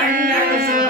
Kannada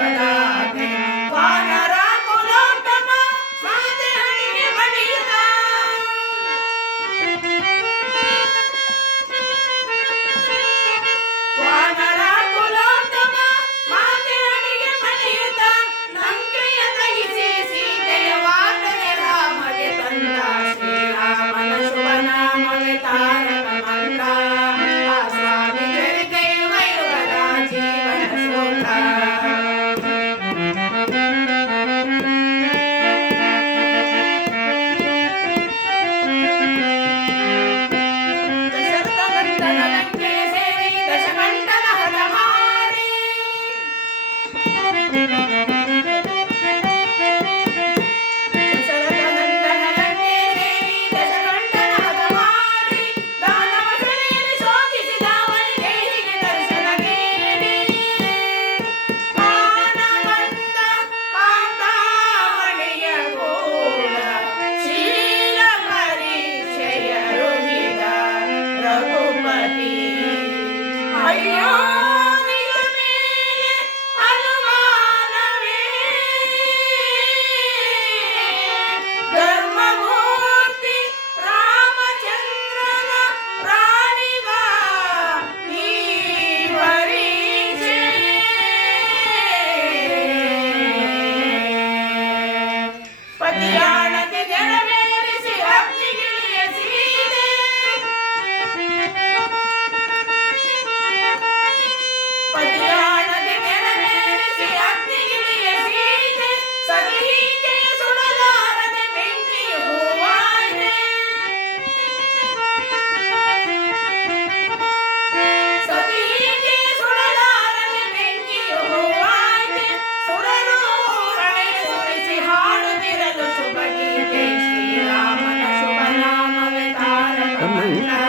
Amen.